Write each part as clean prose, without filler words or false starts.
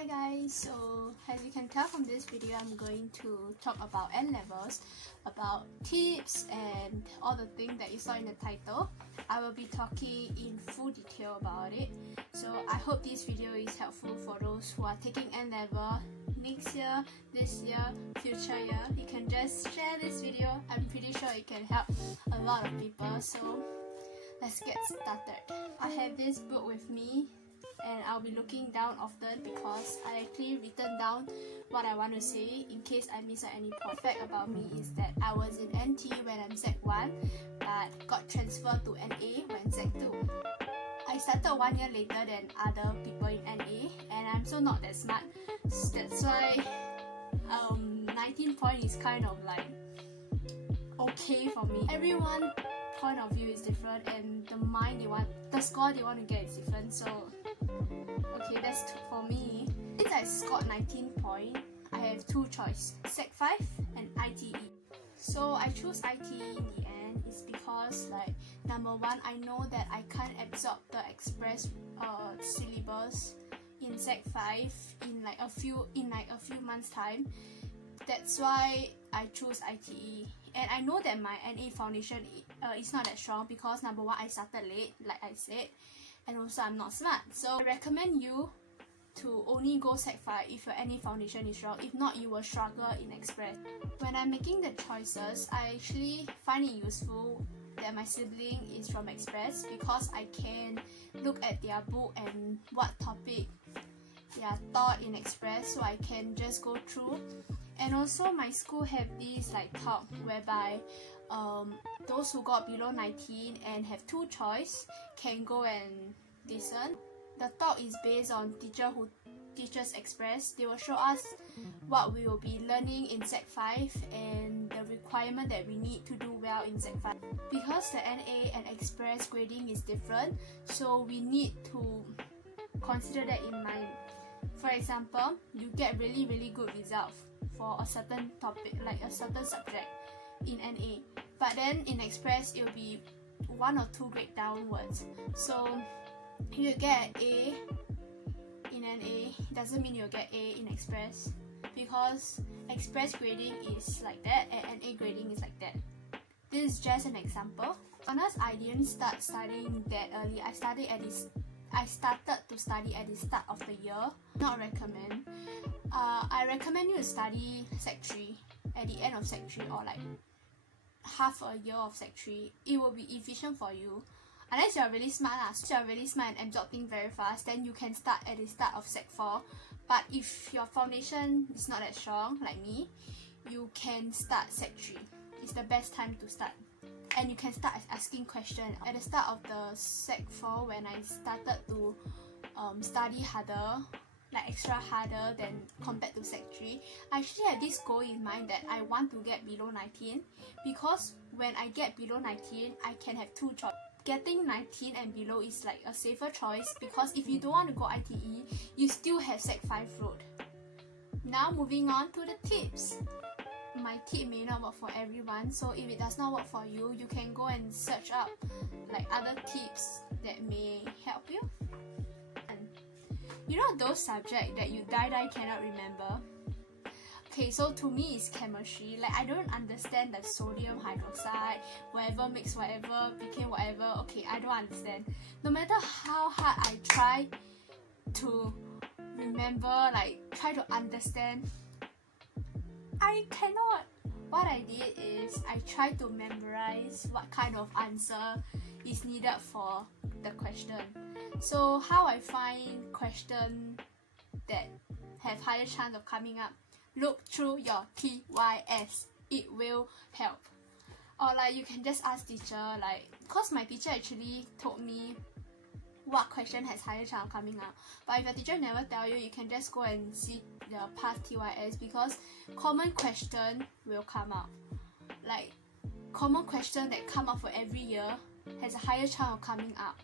Hi guys, so as you can tell from this video, I'm going to talk about Nlevels, about tips and all the things that you saw in the title. I will be talking in full detail about it. So I hope this video is helpful for those who are taking Nlevel next year, this year, future year. You can just share this video. I'm pretty sure it can help a lot of people. So let's get started. I have this book with me and I'll be looking down often because I actually written down what I want to say in case I miss out any point. Fact about me is that I was in NT when I'm Sec 1 but got transferred to NA when Sec 2. I started 1 year later than other people in NA and I'm so not that smart. That's why 19 point is kind of like okay for me. Everyone point of view is different and the score they want to get is different, so okay, that's for me. Since I scored 19 points, I have two choices, Sec 5 and ITE. So I chose ITE in the end is because like number one, I know that I can't absorb the express syllabus in Sec 5 in like a few months time. That's why I chose ITE. And I know that my NA foundation is not that strong because number one, I started late, like I said, and also I'm not smart. So I recommend you to only go Sec 5 if your NA foundation is strong. If not, you will struggle in Express. When I'm making the choices, I actually find it useful that my sibling is from Express because I can look at their book and what topic they are taught in Express, so I can just go through. And also my school have this like talk whereby those who got below 19 and have two choice can go and listen. The talk is based on teacher who teaches Express. They will show us what we will be learning in Sec 5 and the requirement that we need to do well in Sec 5. Because the NA and Express grading is different, so we need to consider that in mind. For example, you get really good results for a certain topic, like a certain subject in NA, but then in Express it will be 1 or 2 grade downwards. So you get A in NA doesn't mean you'll get A in Express because Express grading is like that and NA grading is like that. This is just an example. Honest, I didn't start studying that early. I started to study at the start of the year. Not recommend. I recommend you to study Sec 3 at the end of Sec 3 or like half a year of Sec 3. It will be efficient for you. Unless you are really smart If you are really smart and absorb things very fast, then you can start at the start of Sec 4. But if your foundation is not that strong like me, you can start Sec 3. It's the best time to start. And you can start asking questions. At the start of the Sec 4 when I started to study harder, like extra harder than compared to Sec 3, I actually had this goal in mind that I want to get below 19 because when I get below 19, I can have two choices. Getting 19 and below is like a safer choice because if you don't want to go ITE, you still have Sec 5 road. Now moving on to the tips. My tip may not work for everyone, so if it does not work for you, you can go and search up like other tips that may help you. You know those subjects that you die cannot remember? Okay, so to me it's chemistry. Like I don't understand the sodium hydroxide, whatever mix whatever, became whatever. Okay, I don't understand. No matter how hard I try to remember, like try to understand, I cannot. What I did is I tried to memorize what kind of answer is needed for the question. So how I find question that have higher chance of coming up, look through your TYS. It will help. Or like you can just ask teacher, like cause my teacher actually told me what question has higher chance of coming up. But if your teacher never tell you, you can just go and see the past TYS because common question will come out. Like common question that come up for every year has a higher chance of coming up.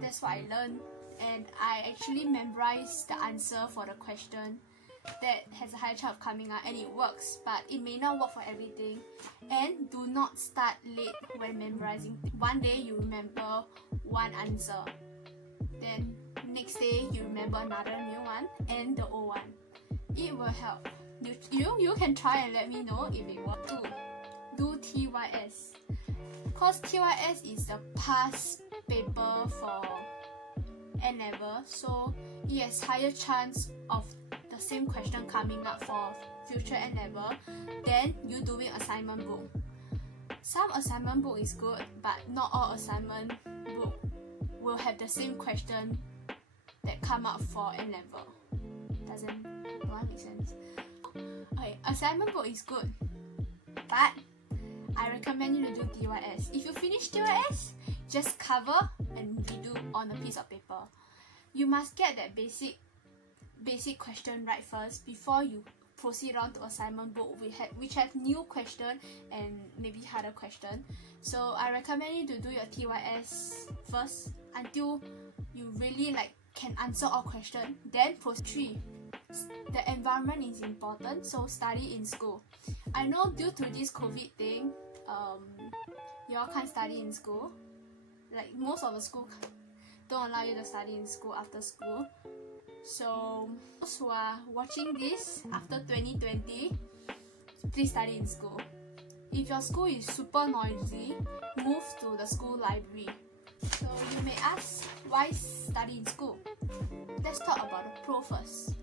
That's what I learned, and I actually memorized the answer for the question that has a higher chance of coming out, and it works, but it may not work for everything. And do not start late when memorizing. One day you remember one answer, then next day you remember another new one. one and the old one. It will help. You can try and let me know if it works. 2. Do TYS. Because TYS is the past paper for Nlevel, so it has higher chance of the same question coming up for future Nlevel than you doing assignment book. Some assignment book is good, but not all assignment book will have the same question that come up for Nlevel. Do I make sense? Okay, assignment book is good, but I recommend you to do TYS. If you finish TYS, just cover and redo on a piece of paper. You must get that basic question right first before you proceed on to assignment book which have new question and maybe harder question. So I recommend you to do your TYS first until you really can answer all question. Then proceed. 3. The environment is important, so study in school. I know due to this COVID thing, y'all can't study in school. Like most of the school don't allow you to study in school after school. So those who are watching this after 2020, please study in school. If your school is super noisy, move to the school library. So you may ask, why study in school? Let's talk about the pro first.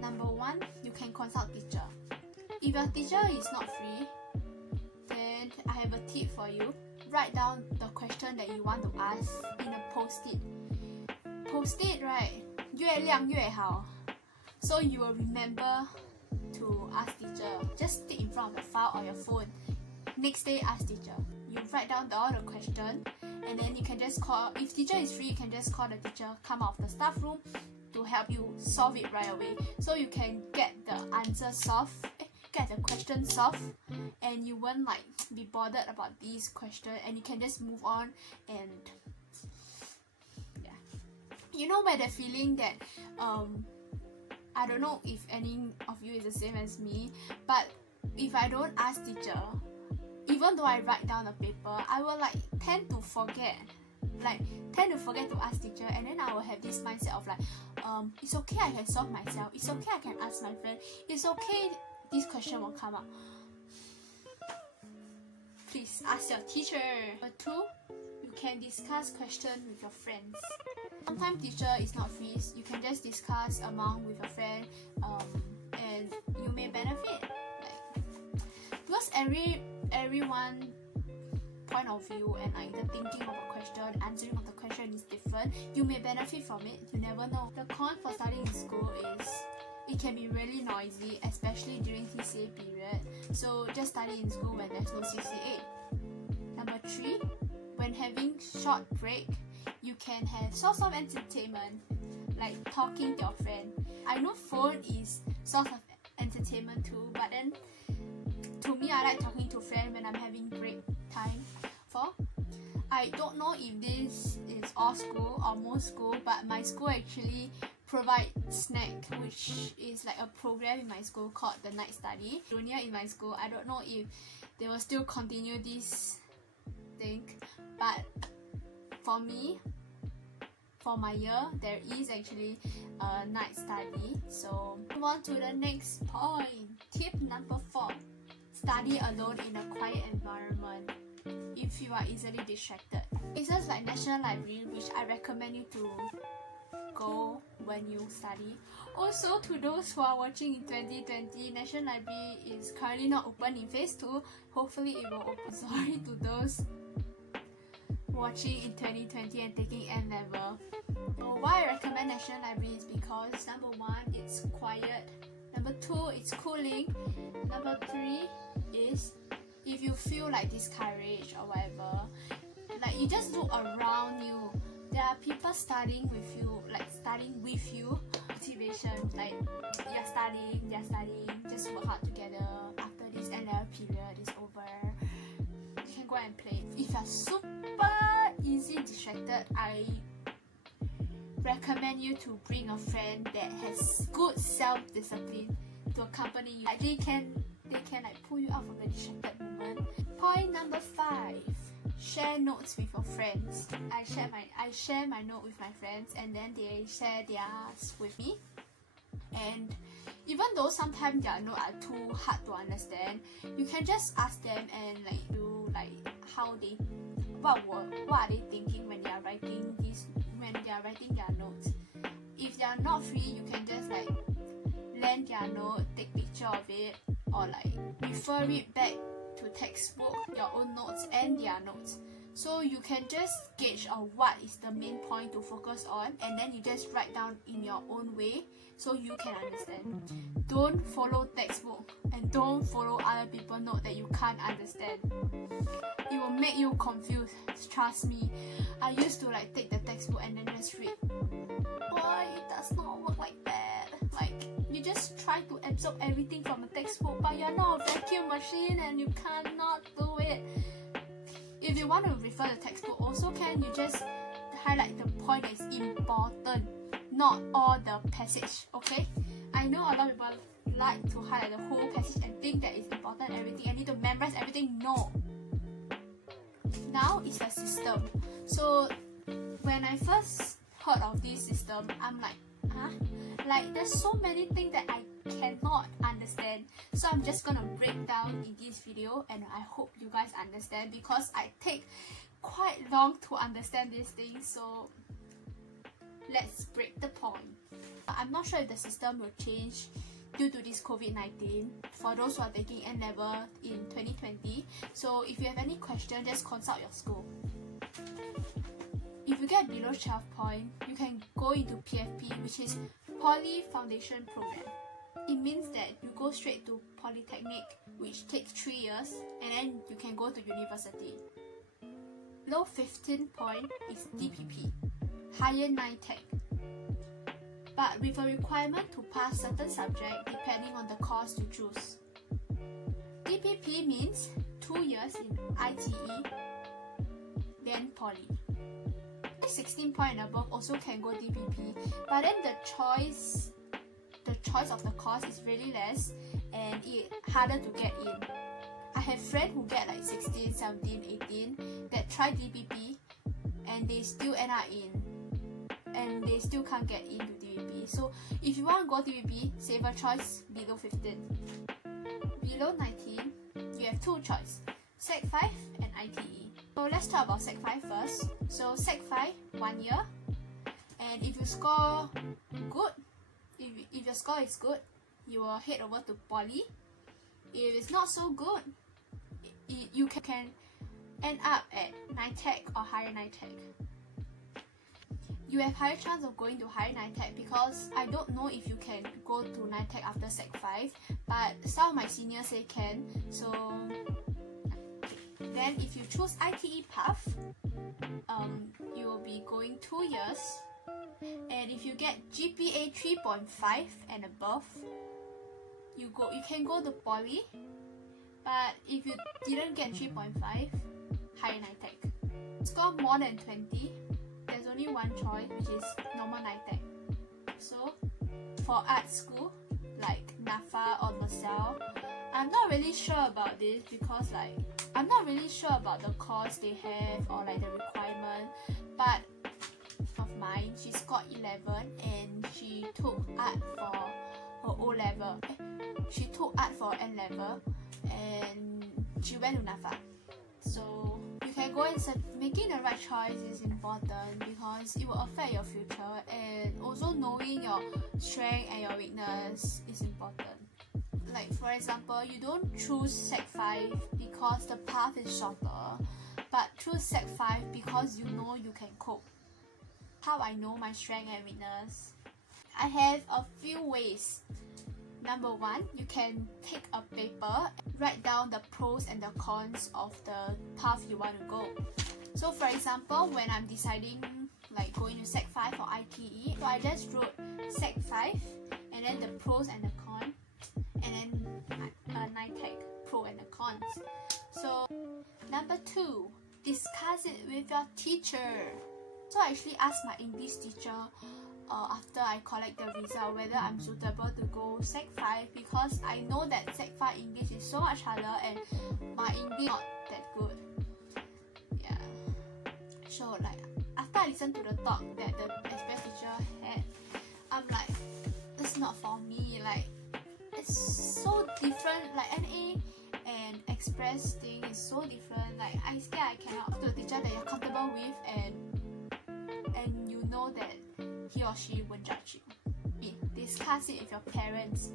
Number 1, you can consult teacher. If your teacher is not free, then I have a tip for you. Write down the question that you want to ask in a post-it. Post-it, right? 越亮越好. So you will remember to ask teacher. Just stick in front of your file or your phone. Next day, ask teacher. You write down all the question, and then you can just call. If teacher is free, you can just call the teacher, come out of the staff room to help you solve it right away. So you can get the answer solved, get the question solved, and you won't be bothered about these questions, and you can just move on. And yeah, you know where the feeling that I don't know if any of you is the same as me, but if I don't ask teacher, even though I write down the paper, I will tend to forget to ask teacher, and then I will have this mindset of it's okay, I can solve myself, it's okay, I can ask my friend, it's okay, this question will come up. Please ask your teacher. Number 2, you can discuss question with your friends. Sometimes teacher is not free, you can just discuss among with a friend, and you may benefit. Because everyone point of view and the thinking of a question, answering of the question is different. You may benefit from it, you never know. The con for studying in school is it can be really noisy, especially during CCA period. So just study in school when there's no CCA. Number 3, when having short break, you can have source of entertainment, like talking to your friend. I know phone is source of entertainment too, but then to me, I like talking to friends when I'm having break time. I don't know if this is all school or most school, but my school actually provide snack, which is a program in my school called the night study. Junior in my school, I don't know if they will still continue this thing, but for me, for my year, there is actually a night study. So move on to the next point. Tip number 4. Study alone in a quiet environment if you are easily distracted. Places like National Library, which I recommend you to go when you study. Also, to those who are watching in 2020, National Library is currently not open in phase 2. Hopefully it will open. Sorry to those watching in 2020 and taking Nlevel. So why I recommend National Library is because number 1, it's quiet. Number 2, it's cooling. Number 3 is if you feel discouraged or whatever, you just look around you. There are people studying with you, motivation. You're studying, they're studying. Just work hard together. After this Nlevel period is over, you can go and play. If you're super easy distracted, I recommend you to bring a friend that has good self-discipline to accompany you. They can pull you out from the distracted moment. Point number 5. share notes with your friends. I share my note with my friends, and then they share theirs with me. And even though sometimes their notes are too hard to understand, you can just ask them and what are they thinking when they are writing their notes. If they are not free, you can just lend their note, take picture of it, or refer it back to textbook, your own notes and their notes. So you can just gauge on what is the main point to focus on, and then you just write down in your own way so you can understand. Don't follow textbook and don't follow other people's note that you can't understand. It will make you confused, trust me. I used to take the textbook and then just read. Boy, it does not work like that. You just try to absorb everything from a textbook, but you're not a vacuum machine and you cannot do it. If you want to refer the textbook, also can. You just highlight the point that is important, not all the passage, okay? I know a lot of people like to highlight the whole passage and think that it's important, everything. I need to memorize everything. No. Now it's a system. So when I first heard of this system, I'm like, huh? There's so many things that I cannot understand. So I'm just gonna break down in this video, and I hope you guys understand, because I take quite long to understand these things. So let's break the point. I'm not sure if the system will change due to this COVID-19 for those who are taking Nlevel in 2020. So if you have any question, just consult your school. If you get below 12 points, you can go into PFP, which is Poly Foundation Program. It means that you go straight to Polytechnic, which takes 3 years, and then you can go to university. Below 15 points is DPP, Higher 9 Tech, but with a requirement to pass certain subjects depending on the course you choose. DPP means 2 years in ITE, then Poly. 16 points and above also can go DPP, but then the choice of the course is really less and it's harder to get in. I have friends who get 16, 17, 18 that try DPP and they still end up in, and they still can't get into DPP. So if you want to go DPP, safer choice below 15. Below 19, you have two choices, Sec 5 and ITE. So let's talk about Sec 5 first. So Sec 5, 1 year, and if you score good, if your score is good, you will head over to Poly. If it's not so good, you can end up at 9 Tech or Higher 9 Tech. You have higher chance of going to Higher 9 Tech because I don't know if you can go to 9 Tech after Sec 5, but some of my seniors say can. So then if you choose ITE path, you will be going 2 years, and if you get GPA 3.5 and above, you can go to Poly. But if you didn't get 3.5, Higher 9 Tech. Score more than 20, there's only one choice, which is normal 9 Tech. So for art school like NAFA or LaSalle, I'm not really sure about this because I'm not really sure about the course they have or the requirement, but of mine, she scored 11 and she took art for her O-level. She took art for Nlevel and she went to NAFA. So you can go and making the right choice is important because it will affect your future, and also knowing your strength and your weakness is important. For example, you don't choose Sec 5 because the path is shorter, but choose Sec 5 because you know you can cope. How I know my strength and weakness? I have a few ways. Number one, you can take a paper, write down the pros and the cons of the path you want to go. So for example, when I'm deciding going to Sec 5 or ITE, so I just wrote Sec 5 and then the pros and the cons, and then 9 Tech, pro and the cons. So number two, discuss it with your teacher. So I actually asked my English teacher after I collect the result whether I'm suitable to go Sec 5, because I know that Sec 5 English is so much harder and my English not that good. Yeah, So like after I listened to the talk that the express teacher had, I'm like, it's not for me. Like it's so different. Like NA and express thing is so different. Like I scared I cannot talk to a teacher that you're comfortable with and you know that he or she won't judge you. Discuss it with your parents.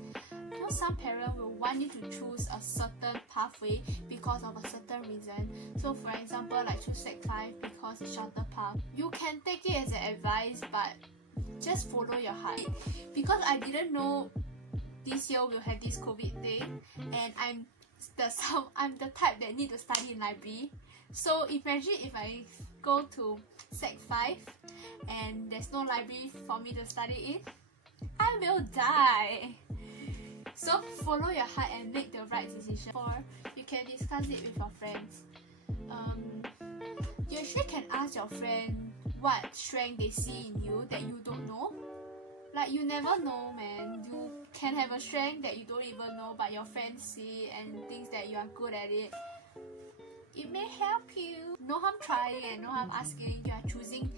You know, some parents will want you to choose a certain pathway because of a certain reason. So for example, like choose Sec 5 because it's shorter path. You can take it as an advice, but just follow your heart. Because I didn't know this year we'll have this COVID thing, and I'm the type that need to study in library. So imagine if I go to Sec 5 and there's no library for me to study in, I will die. So follow your heart and make the right decision. Or you can discuss it with your friends. You actually can ask your friend what strength they see in you that you don't know. Like you never know, man. You can have a strength that you don't even know, but your friends see and thinks that you are good at it. It may help you. No harm trying and no harm asking. You are choosing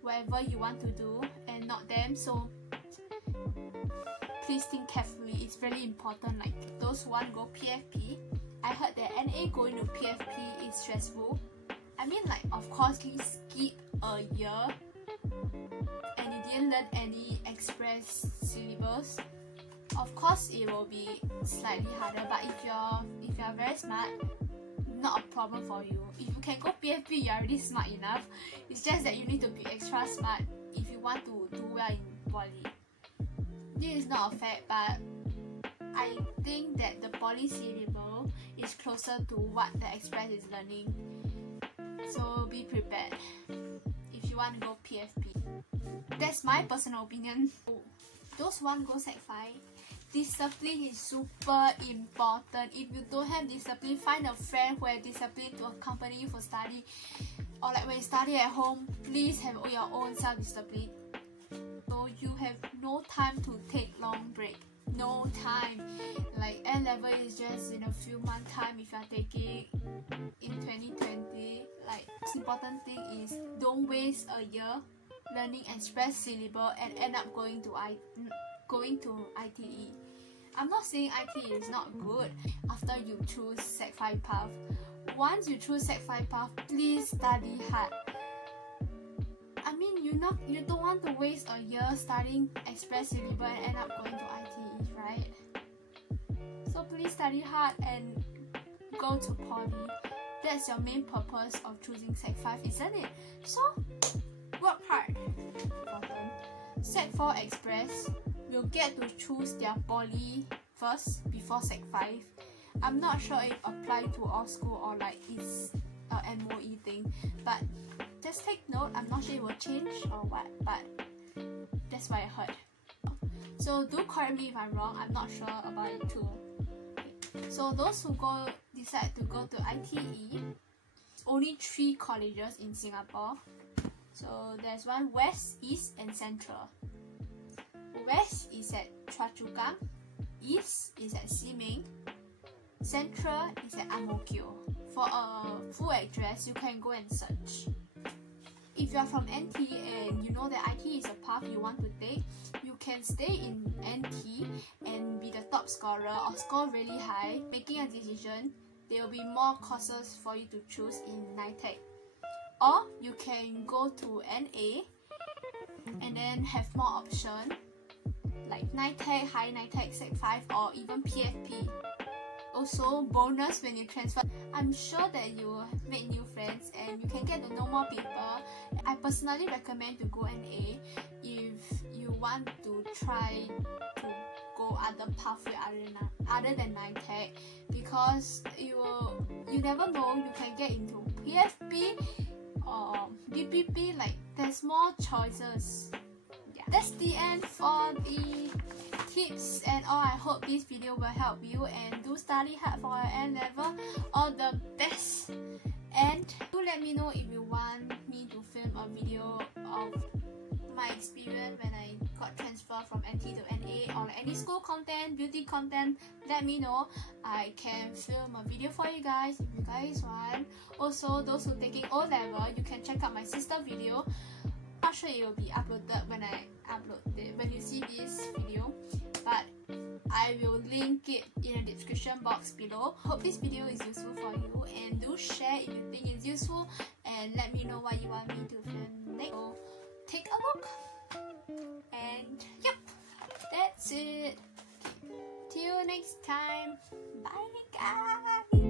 whatever you want to do and not them. So please think carefully. It's really important. Like those who want to go PFP, I heard that NA going to PFP is stressful. I mean, like of course you skip a year and you didn't learn any express syllabus. Of course it will be slightly harder, but if you're very smart, not a problem for you. If you can go PFP, you're already smart enough. It's just that you need to be extra smart if you want to do well in poly. This is not a fact, but I think that the poly syllabus is closer to what the express is learning. So be prepared if you want to go PFP. That's my personal opinion. Those who want to go Sec 5, discipline is super important. If you don't have discipline, find a friend who has discipline to accompany you for study. Or like when you study at home, please have your own self-discipline. So you have no time to take long break. No time. Like Nlevel is just in a few months time if you are taking in 2020. Like the important thing is don't waste a year learning express syllabus and end up going to ITE. I'm not saying ITE is not good after you choose Sec 5 path. Once you choose Sec 5 path, please study hard. I mean, you don't want to waste a year studying express syllabus and end up going to ITE, right? So please study hard and go to poly. That's your main purpose of choosing Sec 5, isn't it? So work hard. Sec 4 express will get to choose their poly first before Sec 5. I'm not sure if apply to all school or like it's a MOE thing, but just take note. I'm not sure it will change or what, but that's what I heard. So do correct me if I'm wrong. I'm not sure about it too. So those who decide to go to ITE, only 3 colleges in Singapore. So there's one West, East and Central. West is at Choa Chu Kang, East is at Simei, Central is at Ang Mo Kio. For a full address, you can go and search. If you are from NT and you know that IT is a path you want to take, you can stay in NT and be the top scorer or score really high. Making a decision, there will be more courses for you to choose in NITEC. Or you can go to NA and then have more options like NITEC, High NITEC, Sec 5 or even PFP. Also, bonus when you transfer, I'm sure that you will make new friends and you can get to know more people. I personally recommend to go NA if you want to try to go other pathway other than NITEC, because you never know, you can get into PFP or BPP. Like there's more choices. Yeah, that's the end for the tips and all. I hope this video will help you, and do study hard for your Nlevel. All the best, and do let me know if you want me to film a video of my experience when I got transferred from NT to NA, or any school content, beauty content, let me know. I can film a video for you guys if you guys want. Also, those who taking O-level, you can check out my sister video. Not sure it will be uploaded when I upload it, when you see this video, but I will link it in the description box below. Hope this video is useful for you, and do share if you think it's useful, and let me know what you want me to film next. So take a look, and yep, that's it. Till next time, bye guys.